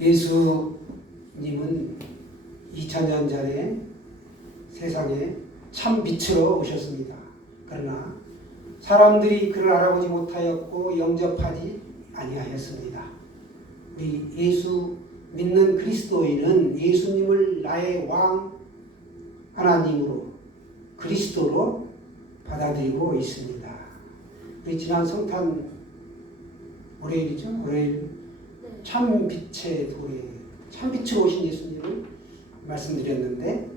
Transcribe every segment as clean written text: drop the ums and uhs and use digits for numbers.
예수님은 2000년 전에 세상에 참 빛으로 오셨습니다. 그러나 사람들이 그를 알아보지 못하였고 영접하지 아니하였습니다. 우리 예수 믿는 그리스도인은 예수님을 나의 왕 하나님으로 그리스도로 받아들이고 있습니다. 우리 지난 성탄 월요일이죠? 월요일 참 빛의 도래, 참 빛으로 오신 예수님을 말씀드렸는데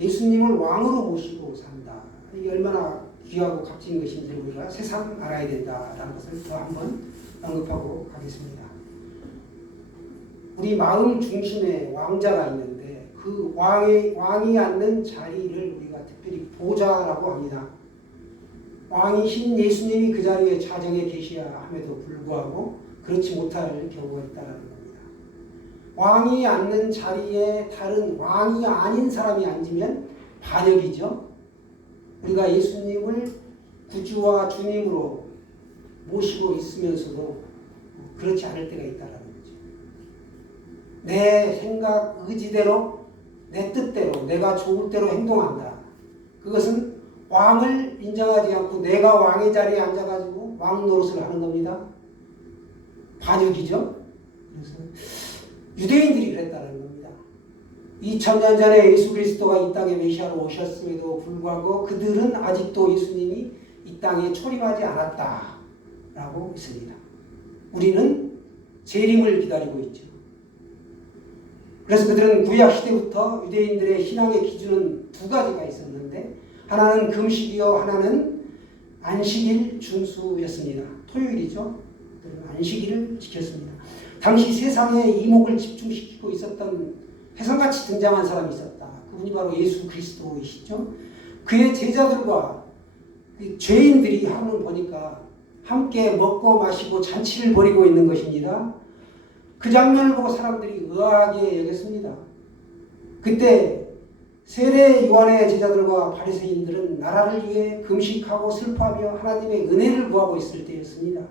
예수님을 왕으로 모시고 산다. 이게 얼마나 귀하고 값진 것인지 우리가 세상 알아야 된다라는 것을 더 한번 언급하고 가겠습니다. 우리 마음 중심에 왕자가 있는데 그 왕이 앉는 자리를 우리가 특별히 보좌라고 합니다. 왕이신 예수님이 그 자리에 자정에 계셔야 함에도 불구하고 그렇지 못할 경우가 있다는 겁니다. 왕이 앉는 자리에 다른 왕이 아닌 사람이 앉으면 반역이죠. 우리가 예수님을 구주와 주님으로 모시고 있으면서도 그렇지 않을 때가 있다는 거죠. 내 생각, 의지대로, 내 뜻대로, 내가 좋을 대로 행동한다. 그것은 왕을 인정하지 않고 내가 왕의 자리에 앉아가지고 왕 노릇을 하는 겁니다. 반역이죠. 그래서 유대인들이 그랬다는 겁니다. 2000년 전에 예수 그리스도가 이 땅에 메시아로 오셨음에도 불구하고 그들은 아직도 예수님이 이 땅에 초림하지 않았다라고 있습니다. 우리는 재림을 기다리고 있죠. 그래서 그들은 구약 시대부터 유대인들의 신앙의 기준은 두 가지가 있었는데 하나는 금식이요 하나는 안식일 준수였습니다. 토요일이죠. 안식일을 지켰습니다. 당시 세상에 이목을 집중시키고 있었던 혜성같이 등장한 사람이 있었다. 그분이 바로 예수 그리스도이시죠. 그의 제자들과 죄인들이 하루는 보니까 함께 먹고 마시고 잔치를 벌이고 있는 것입니다. 그 장면을 보고 사람들이 의아하게 여겼습니다. 그때 세례 요한의 제자들과 바리새인들은 나라를 위해 금식하고 슬퍼하며 하나님의 은혜를 구하고 있을 때였습니다.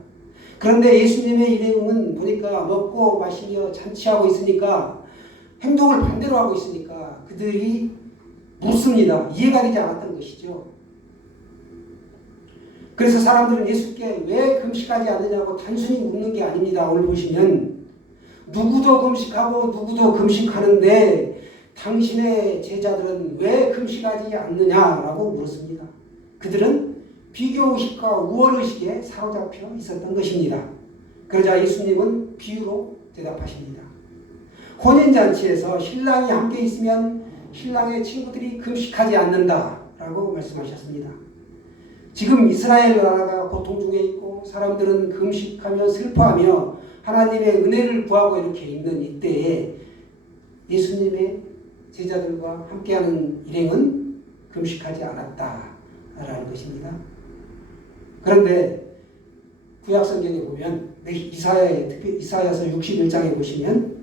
그런데 예수님의 일행은 보니까 먹고 마시며 잔치하고 있으니까 행동을 반대로 하고 있으니까 그들이 묻습니다. 이해가 되지 않았던 것이죠. 그래서 사람들은 예수께 왜 금식하지 않느냐고 단순히 묻는 게 아닙니다. 오늘 보시면 누구도 금식하고 누구도 금식하는데 당신의 제자들은 왜 금식하지 않느냐라고 물었습니다. 그들은 비교의식과 우월의식에 사로잡혀 있었던 것입니다. 그러자 예수님은 비유로 대답하십니다. 혼인잔치에서 신랑이 함께 있으면 신랑의 친구들이 금식하지 않는다라고 말씀하셨습니다. 지금 이스라엘 나라가 고통 중에 있고 사람들은 금식하며 슬퍼하며 하나님의 은혜를 구하고 이렇게 있는 이때에 예수님의 제자들과 함께하는 일행은 금식하지 않았다라는 것입니다. 그런데 구약성경에 보면 이사야서 61장에 보시면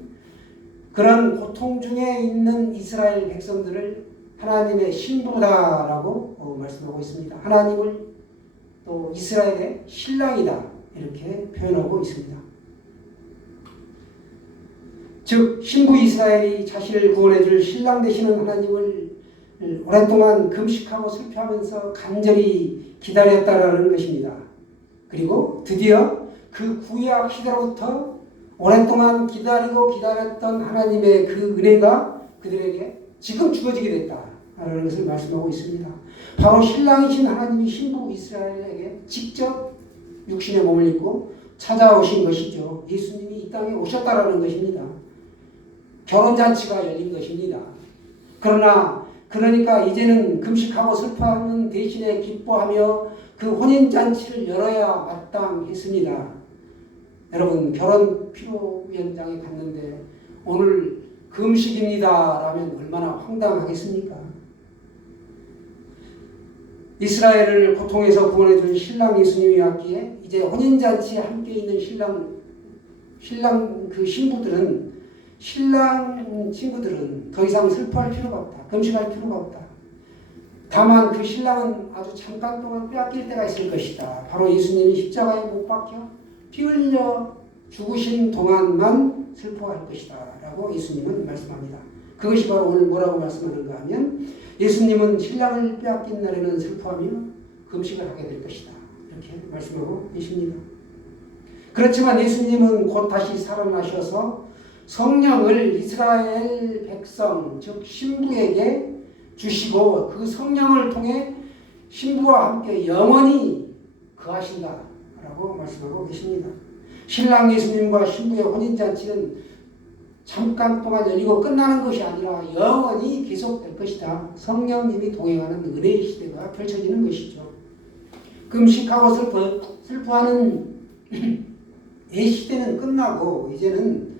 그런 고통 중에 있는 이스라엘 백성들을 하나님의 신부다라고 말씀하고 있습니다. 하나님을 또 이스라엘의 신랑이다 이렇게 표현하고 있습니다. 즉 신부 이스라엘이 자신을 구원해줄 신랑 되시는 하나님을 오랫동안 금식하고 슬퍼하면서 간절히 기다렸다라는 것입니다. 그리고 드디어 그 구약 시대로부터 오랫동안 기다렸던 하나님의 그 은혜가 그들에게 지금 주어지게 됐다라는 것을 말씀하고 있습니다. 바로 신랑이신 하나님이 신부 이스라엘에게 직접 육신의 몸을 입고 찾아오신 것이죠. 예수님이 이 땅에 오셨다라는 것입니다. 결혼잔치가 열린 것입니다. 그러니까 이제는 금식하고 슬퍼하는 대신에 기뻐하며 그 혼인잔치를 열어야 마땅했습니다. 여러분 결혼 피로연장에 갔는데 오늘 금식입니다 라면 얼마나 황당하겠습니까? 이스라엘을 고통에서 구원해준 신랑 예수님이 왔기에 이제 혼인잔치에 함께 있는 신랑 그 신랑 친구들은 더 이상 슬퍼할 필요가 없다. 금식할 필요가 없다. 다만 그 신랑은 아주 잠깐 동안 빼앗길 때가 있을 것이다. 바로 예수님이 십자가에 못 박혀 피 흘려 죽으신 동안만 슬퍼할 것이다 라고 예수님은 말씀합니다. 그것이 바로 오늘 뭐라고 말씀하는가 하면 예수님은 신랑을 빼앗긴 날에는 슬퍼하며 금식을 하게 될 것이다 이렇게 말씀하고 계십니다. 그렇지만 예수님은 곧 다시 살아나셔서 성령을 이스라엘 백성 즉 신부에게 주시고 그 성령을 통해 신부와 함께 영원히 거하신다라고 말씀하고 계십니다. 신랑 예수님과 신부의 혼인잔치는 잠깐 동안 열리고 끝나는 것이 아니라 영원히 계속될 것이다. 성령님이 동행하는 은혜의 시대가 펼쳐지는 것이죠. 금식하고 슬퍼하는 이 시대는 끝나고 이제는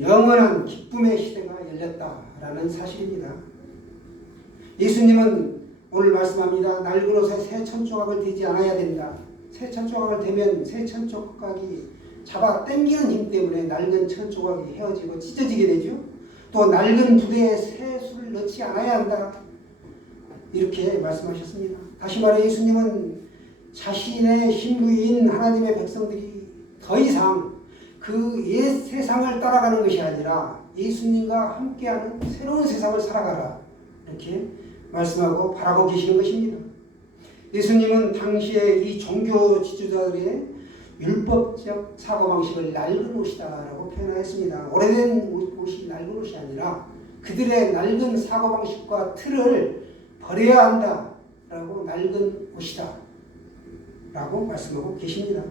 영원한 기쁨의 시대가 열렸다라는 사실입니다. 예수님은 오늘 말씀합니다. 낡은 옷에 새 천조각을 대지 않아야 된다. 새 천조각을 대면 새 천조각이 잡아 당기는 힘 때문에 낡은 천조각이 헤어지고 찢어지게 되죠. 또 낡은 부대에 새 술을 넣지 않아야 한다. 이렇게 말씀하셨습니다. 다시 말해 예수님은 자신의 신부인 하나님의 백성들이 더 이상 그 옛 세상을 따라가는 것이 아니라 예수님과 함께하는 새로운 세상을 살아가라. 이렇게 말씀하고 바라고 계시는 것입니다. 예수님은 당시에 이 종교 지도자들의 율법적 사고방식을 낡은 옷이다라고 표현하였습니다. 오래된 옷이 낡은 옷이 아니라 그들의 낡은 사고방식과 틀을 버려야 한다라고 낡은 옷이다 라고 말씀하고 계십니다.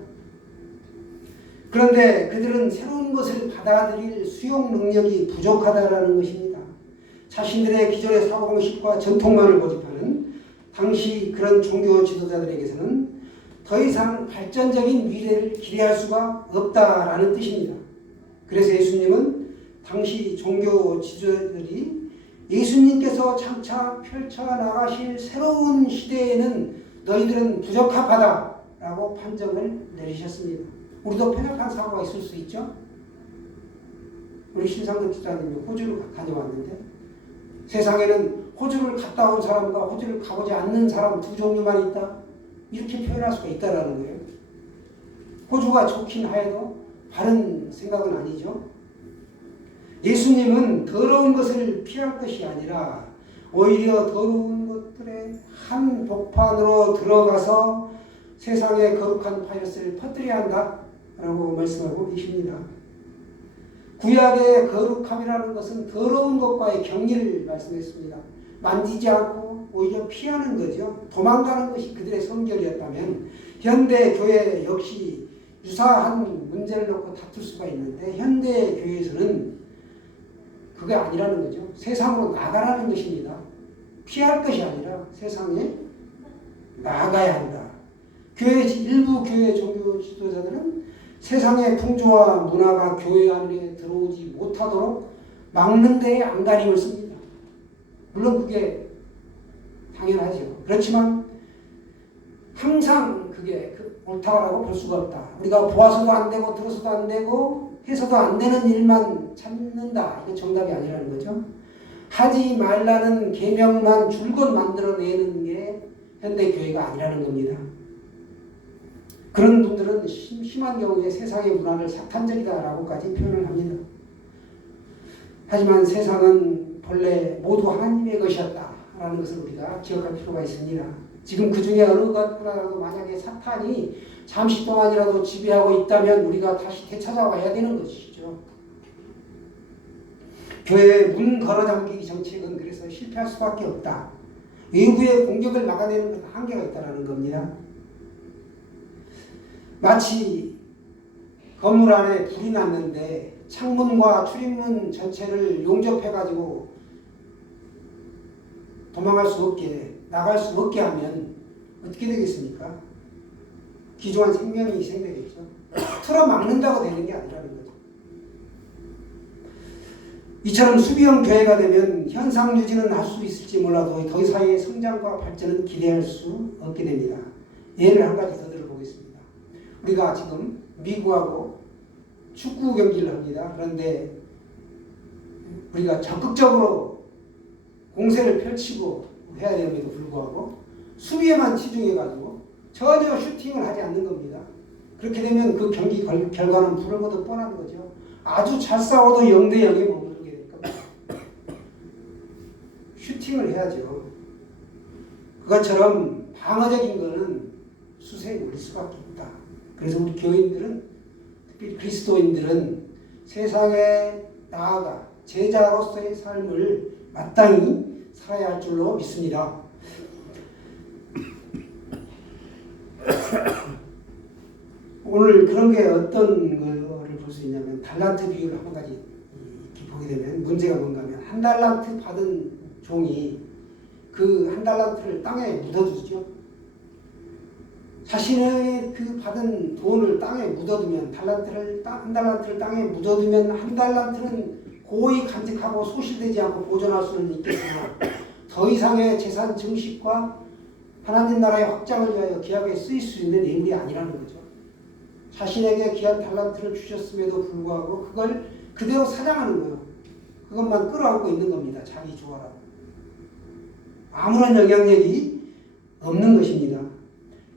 그런데 그들은 새로운 것을 받아들일 수용 능력이 부족하다라는 것입니다. 자신들의 기존의 사고방식과 전통만을 고집하는 당시 그런 종교 지도자들에게서는 더 이상 발전적인 미래를 기대할 수가 없다라는 뜻입니다. 그래서 예수님은 당시 종교 지도자들이 예수님께서 장차 펼쳐나가실 새로운 시대에는 너희들은 부적합하다라고 판정을 내리셨습니다. 우리도 편협한 사고가 있을 수 있죠. 우리 신상근 집사님이 호주를 다녀왔는데 세상에는 호주를 갔다 온 사람과 호주를 가보지 않는 사람 두 종류만 있다. 이렇게 표현할 수가 있다라는 거예요. 호주가 좋긴 하여도 바른 생각은 아니죠. 예수님은 더러운 것을 피할 것이 아니라 오히려 더러운 것들의 한 복판으로 들어가서 세상의 거룩한 바이러스를 퍼뜨려야 한다라고 말씀하고 계십니다. 구약의 거룩함이라는 것은 더러운 것과의 격리를 말씀했습니다. 만지지 않고 오히려 피하는 거죠. 도망가는 것이 그들의 성결이었다면 현대 교회 역시 유사한 문제를 놓고 다툴 수가 있는데 현대 교회에서는 그게 아니라는 거죠. 세상으로 나가라는 것입니다. 피할 것이 아니라 세상에 나가야 한다. 일부 교회 종교 지도자들은 세상의 풍조와 문화가 교회 안에 들어오지 못하도록 막는 데에 안간힘을 씁니다. 물론 그게 당연하죠. 그렇지만 항상 그게 옳다라고 볼 수가 없다. 우리가 보아서도 안 되고 들어서도 안 되고 해서도 안 되는 일만 찾는다. 이게 정답이 아니라는 거죠. 하지 말라는 계명만 줄곧 만들어내는 게 현대 교회가 아니라는 겁니다. 그런 분들은 심한 경우에 세상의 문화를 사탄적이다라고까지 표현을 합니다. 하지만 세상은 본래 모두 하나님의 것이었다라는 것을 우리가 기억할 필요가 있습니다. 지금 그 중에 어느 것 하나라도 만약에 사탄이 잠시 동안이라도 지배하고 있다면 우리가 다시 되찾아와야 되는 것이죠. 교회의 문 걸어잠기기 정책은 그래서 실패할 수밖에 없다. 외부의 공격을 막아내는 한계가 있다는 겁니다. 마치 건물 안에 불이 났는데 창문과 출입문 전체를 용접해가지고 도망갈 수 없게, 나갈 수 없게 하면 어떻게 되겠습니까? 귀중한 생명이 희생되겠죠. 틀어막는다고 되는 게 아니라는 거죠. 이처럼 수비형 교회가 되면 현상 유지는 할 수 있을지 몰라도 더 이상의 성장과 발전은 기대할 수 없게 됩니다. 예를 한 가지 더 들어보겠습니다. 우리가 지금 미국하고 축구 경기를 합니다. 그런데 우리가 적극적으로 공세를 펼치고 해야 됨에도 불구하고 수비에만 치중해가지고 전혀 슈팅을 하지 않는 겁니다. 그렇게 되면 그 경기 결과는 불을 보듯 뻔한 거죠. 아주 잘 싸워도 0대0에 머무르게 될 겁니다. 슈팅을 해야죠. 그것처럼 방어적인 거는 수세에 올릴 수밖에 없다. 그래서 우리 교인들은, 특히 그리스도인들은 세상에 나아가 제자로서의 삶을 마땅히 살아야 할 줄로 믿습니다. 오늘 그런 게 어떤 거를 볼 수 있냐면 달란트 비유를 한 가지 이렇게 보게 되면 문제가 뭔가 하면 한 달란트 받은 종이 그 한 달란트를 땅에 묻어두죠. 자신의 그 받은 돈을 땅에 묻어두면 한 달란트를 땅에 묻어두면 한 달란트는 고이 간직하고 소실되지 않고 보존할 수는 있겠으나 더 이상의 재산 증식과 하나님 나라의 확장을 위하여 기업에 쓰일 수 있는 내용이 아니라는 거죠. 자신에게 귀한 달란트를 주셨음에도 불구하고 그걸 그대로 사냥하는 거예요. 그것만 끌어안고 있는 겁니다. 자기 좋아라고. 아무런 영향력이 없는 것입니다.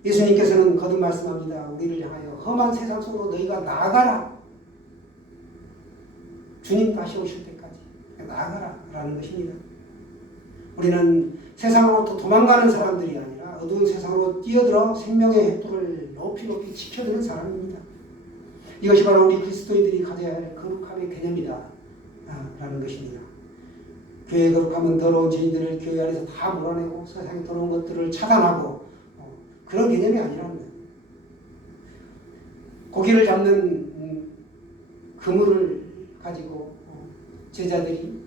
예수님께서는 거듭 말씀합니다. 우리를 향하여 험한 세상 속으로 너희가 나아가라. 주님 다시 오실 때까지 나아가라 라는 것입니다. 우리는 세상으로부터 도망가는 사람들이 아니라 어두운 세상으로 뛰어들어 생명의 횃불을 높이 지켜드는 사람입니다. 이것이 바로 우리 그리스도인들이 가져야 할 거룩함의 개념이다 라는 것입니다. 교회의 거룩함은 더러운 죄인들을 교회 안에서 다 몰아내고 세상에 더러운 것들을 차단하고 그런 개념이 아니라는 거예요. 고기를 잡는 그물을 가지고 제자들이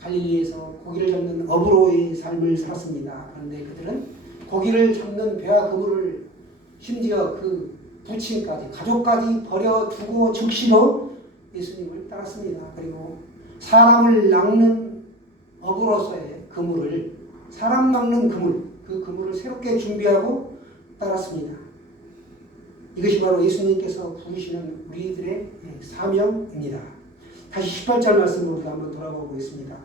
갈릴리에서 고기를 잡는 어부로의 삶을 살았습니다. 그런데 그들은 고기를 잡는 배와 그물을 심지어 그 부친까지 가족까지 버려두고 즉시로 예수님을 따랐습니다. 그리고 사람을 낚는 어부로서의 그물을 사람 낚는 그물, 그 그물을 새롭게 준비하고 따랐습니다. 이것이 바로 예수님께서 부르시는 우리들의 사명입니다. 다시 18절 말씀으로 우리가 한번 돌아가 보겠습니다.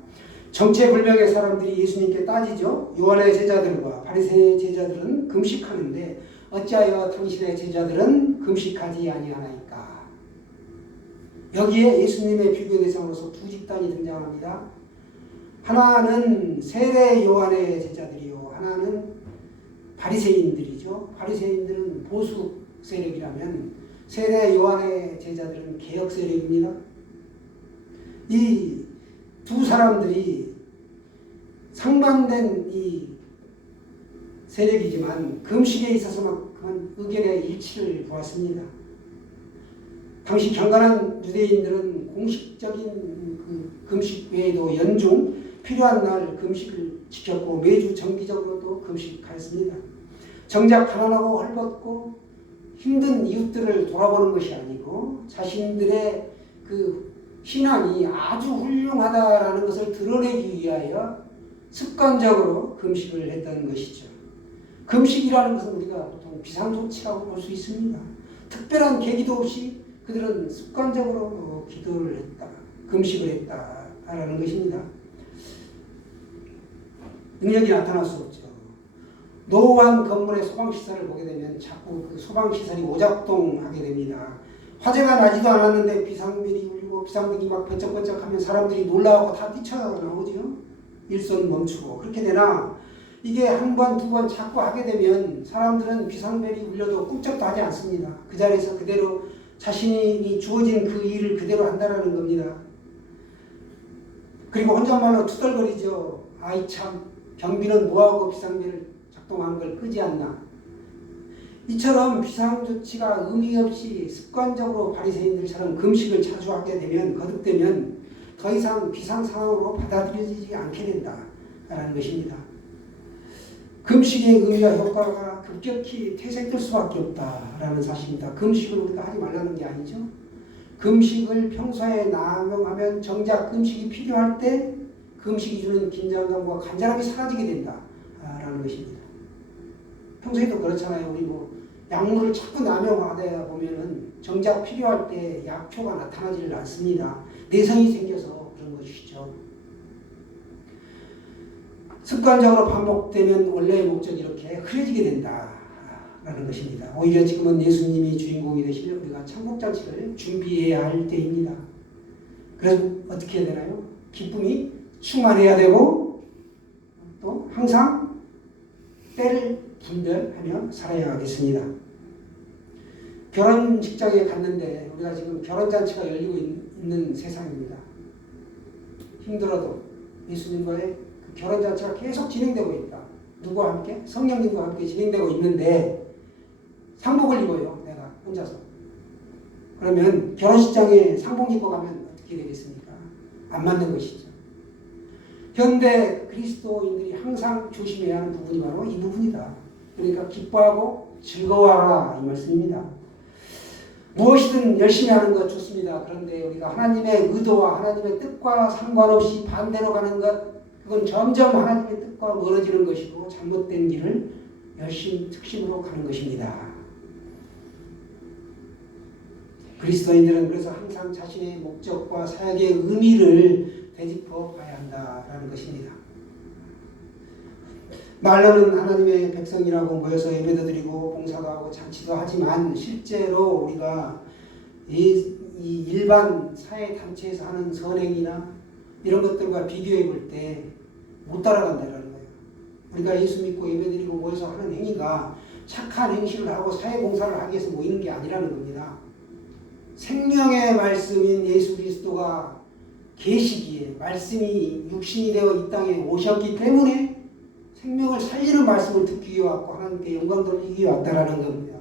정체불명의 사람들이 예수님께 따지죠. 요한의 제자들과 바리새의 제자들은 금식하는데 어찌하여 당신의 제자들은 금식하지 아니하나이까. 여기에 예수님의 비교 대상으로서 두 집단이 등장합니다. 하나는 세례 요한의 제자들이요, 하나는 바리새인들이죠. 바리새인들은 보수 세력이라면 세례 요한의 제자들은 개혁 세력입니다. 이 두 사람들이 상반된 이 세력이지만 금식에 있어서만큼은 의견의 일치를 보았습니다. 당시 경건한 유대인들은 공식적인 그 금식 외에도 연중 필요한 날 금식을 지켰고 매주 정기적으로도 금식하였습니다. 정작 가난하고 헐벗고 힘든 이웃들을 돌아보는 것이 아니고 자신들의 그 신앙이 아주 훌륭하다라는 것을 드러내기 위하여 습관적으로 금식을 했다는 것이죠. 금식이라는 것은 우리가 보통 비상조치라고 볼 수 있습니다. 특별한 계기도 없이 그들은 습관적으로 기도를 했다, 금식을 했다라는 것입니다. 능력이 나타날 수 없죠. 노후한 건물의 소방시설을 보게 되면 자꾸 그 소방시설이 오작동하게 됩니다. 화재가 나지도 않았는데 비상벨이 울리고 비상등이 막 번쩍번쩍하면 사람들이 놀라고 다 뛰쳐나오죠. 일손 멈추고. 그렇게 되나 이게 한 번, 두 번 자꾸 하게 되면 사람들은 비상벨이 울려도 꿈쩍도 하지 않습니다. 그 자리에서 그대로 자신이 주어진 그 일을 그대로 한다는 겁니다. 그리고 혼잣말로 투덜거리죠. 아이 참, 경비는 뭐하고 비상벨을 작동하는 걸 끄지 않나. 이처럼 비상조치가 의미 없이 습관적으로 바리새인들처럼 금식을 자주 하게 되면, 거듭되면 더 이상 비상상황으로 받아들여지지 않게 된다라는 것입니다. 금식의 의미와 효과가 급격히 퇴색될 수밖에 없다라는 사실입니다. 금식을 우리가 하지 말라는 게 아니죠. 금식을 평소에 남용하면 정작 금식이 필요할 때 금식이 주는 긴장감과 간절함이 사라지게 된다라는 것입니다. 평소에도 그렇잖아요. 우리 약물을 자꾸 남용하다 보면은 정작 필요할 때 약효가 나타나지를 않습니다. 내성이 생겨서 그런 것이죠. 습관적으로 반복되면 원래의 목적이 이렇게 흐려지게 된다. 라는 것입니다. 오히려 지금은 예수님이 주인공이 되실 우리가 천국잔치를 준비해야 할 때입니다. 그래서 어떻게 해야 되나요? 기쁨이 충만해야 되고 또 항상 때를 분별하며 살아야 하겠습니다. 결혼식장에 갔는데 우리가 지금 결혼잔치가 열리고 있는 세상입니다. 힘들어도 예수님과의 그 결혼잔치가 계속 진행되고 있다. 누구와 함께? 성령님과 함께 진행되고 있는데 상복을 입어요. 내가 혼자서. 그러면 결혼식장에 상복 입고 가면 어떻게 되겠습니까? 안 맞는 것이죠. 현대 그리스도인들이 항상 조심해야 하는 부분이 바로 이 부분이다. 그러니까 기뻐하고 즐거워하라 이 말씀입니다. 무엇이든 열심히 하는 것 좋습니다. 그런데 우리가 하나님의 의도와 하나님의 뜻과 상관없이 반대로 가는 것, 그건 점점 하나님의 뜻과 멀어지는 것이고 잘못된 길을 열심 특심으로 가는 것입니다. 그리스도인들은 그래서 항상 자신의 목적과 사역의 의미를 되짚어 봐야 한다라는 것입니다. 말로는 하나님의 백성이라고 모여서 예배도 드리고 봉사도 하고 잔치도 하지만 실제로 우리가 이 일반 사회단체에서 하는 선행이나 이런 것들과 비교해 볼 때 못 따라간다는 거예요. 우리가 예수 믿고 예배드리고 모여서 하는 행위가 착한 행실을 하고 사회봉사를 하기 위해서 모이는 게 아니라는 겁니다. 생명의 말씀인 예수 그리스도가 계시기에 말씀이 육신이 되어 이 땅에 오셨기 때문에 생명을 살리는 말씀을 듣기 위해 왔고 하나님께 영광 돌리기 위해 왔다라는 겁니다.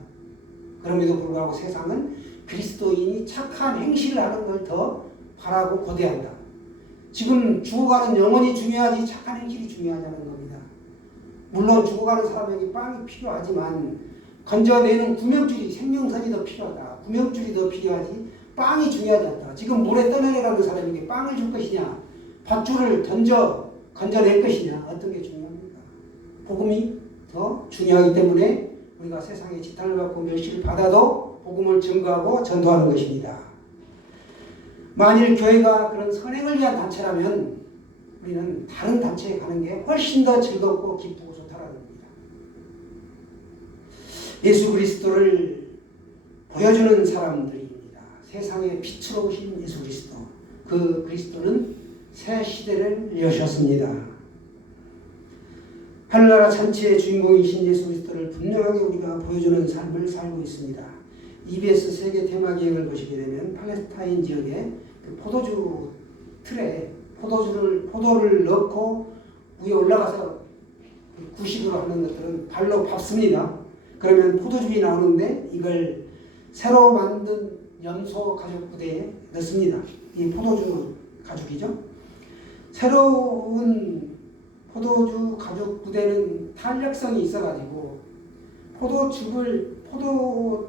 그럼에도 불구하고 세상은 그리스도인이 착한 행실을 하는 걸 더 바라고 고대한다. 지금 죽어가는 영혼이 중요하지 착한 행실이 중요하다는 겁니다. 물론 죽어가는 사람에게 빵이 필요하지만 건져내는 구명줄이 생명선이 더 필요하다. 구명줄이 더 필요하지 빵이 중요하지 않다. 지금 물에 떠내려가는 사람에게 빵을 줄 것이냐 밧줄을 건져낼 것이냐 어떤 게 중요합니까? 복음이 더 중요하기 때문에 우리가 세상에 지탄을 받고 멸시를 받아도 복음을 증거하고 전도하는 것입니다. 만일 교회가 그런 선행을 위한 단체라면 우리는 다른 단체에 가는 게 훨씬 더 즐겁고 기쁘고 좋다라는 겁니다. 예수 그리스도를 보여주는 사람들입니다. 세상의 빛으로 오신 예수 그리스도. 그 그리스도는 새 시대를 여셨습니다. 하늘나라 잔치의 주인공이신 예수 그리스도를 분명하게 우리가 보여주는 삶을 살고 있습니다. EBS 세계 테마기행을 보시게 되면 팔레스타인 지역에 그 포도주 틀에 포도를 넣고 위에 올라가서 구식으로 하는 것들은 발로 밟습니다. 그러면 포도즙이 나오는데 이걸 새로 만든 염소 가죽 부대에 넣습니다. 이 포도주 가죽이죠. 새로운 포도주 가죽 부대는 탄력성이 있어가지고 포도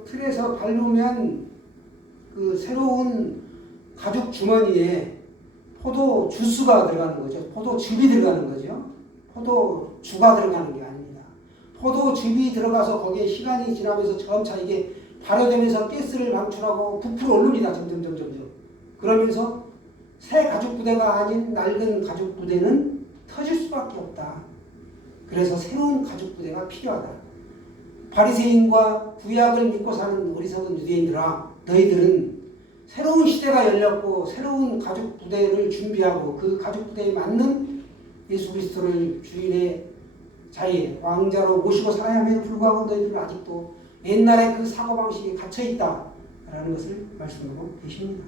틀에서 밟으면 그 새로운 가죽 주머니에 포도 주스가 들어가는 거죠. 포도즙이 들어가는 거죠. 포도주가 들어가는 게 아닙니다. 포도즙이 들어가서 거기에 시간이 지나면서 점차 이게 발효되면서 가스를 방출하고 부풀어 오릅니다. 점점. 그러면서 새 가죽 부대가 아닌 낡은 가죽 부대는 터질 수밖에 없다. 그래서 새로운 가죽 부대가 필요하다. 바리새인과 구약을 믿고 사는 어리석은 유대인들아, 너희들은 새로운 시대가 열렸고 새로운 가죽 부대를 준비하고 그 가죽 부대에 맞는 예수 그리스도를 주인의 자리에 왕자로 모시고 살아야 함에도 불구하고 너희들은 아직도 옛날의 그 사고방식에 갇혀있다라는 것을 말씀하고 계십니다.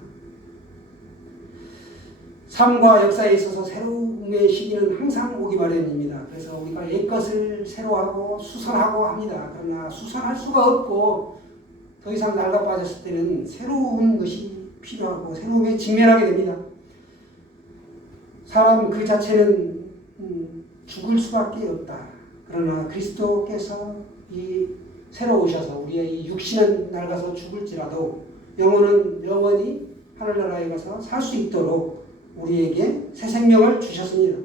삶과 역사에 있어서 새로움의 시기는 항상 오기 마련입니다. 그래서 우리가 옛것을 새로하고 수선하고 합니다. 그러나 수선할 수가 없고 더 이상 낡아 빠졌을 때는 새로운 것이 필요하고 새로움에 직면하게 됩니다. 사람 그 자체는 죽을 수밖에 없다. 그러나 그리스도께서 이 새로 오셔서 우리의 이 육신은 낡아서 죽을지라도 영혼은 영원히 하늘나라에 가서 살 수 있도록 우리에게 새 생명을 주셨습니다.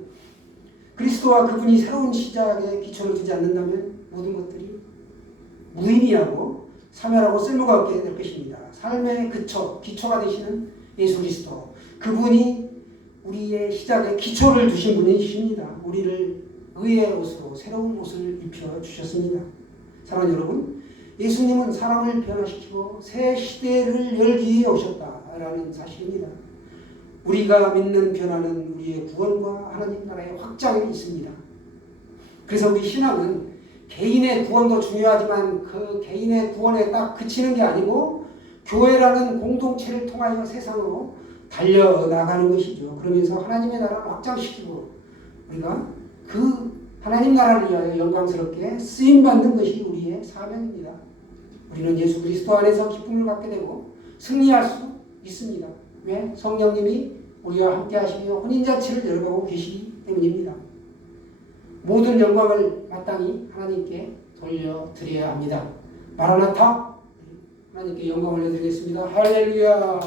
그리스도와 그분이 새로운 시작에 기초를 두지 않는다면 모든 것들이 무의미하고 사멸하고 쓸모가 없게 될 것입니다. 삶의 기초가 되시는 예수 그리스도, 그분이 우리의 시작에 기초를 두신 분이십니다. 우리를 의의 옷으로 새로운 옷을 입혀 주셨습니다. 사랑하는 여러분, 예수님은 사람을 변화시키고 새 시대를 열기 위해 오셨다라는 사실입니다. 우리가 믿는 변화는 우리의 구원과 하나님 나라의 확장에 있습니다. 그래서 우리 신앙은 개인의 구원도 중요하지만 그 개인의 구원에 딱 그치는 게 아니고 교회라는 공동체를 통하여 세상으로 달려나가는 것이죠. 그러면서 하나님의 나라를 확장시키고 우리가 그 하나님 나라를 위하여 영광스럽게 쓰임받는 것이 우리의 사명입니다. 우리는 예수 그리스도 안에서 기쁨을 갖게 되고 승리할 수 있습니다. 왜? 성령님이 우리와 함께 하시며 혼인잔치를 열어가고 계시기 때문입니다. 모든 영광을 마땅히 하나님께 돌려드려야 합니다. 마라나타 하나님께 영광을 올려드리겠습니다. 할렐루야.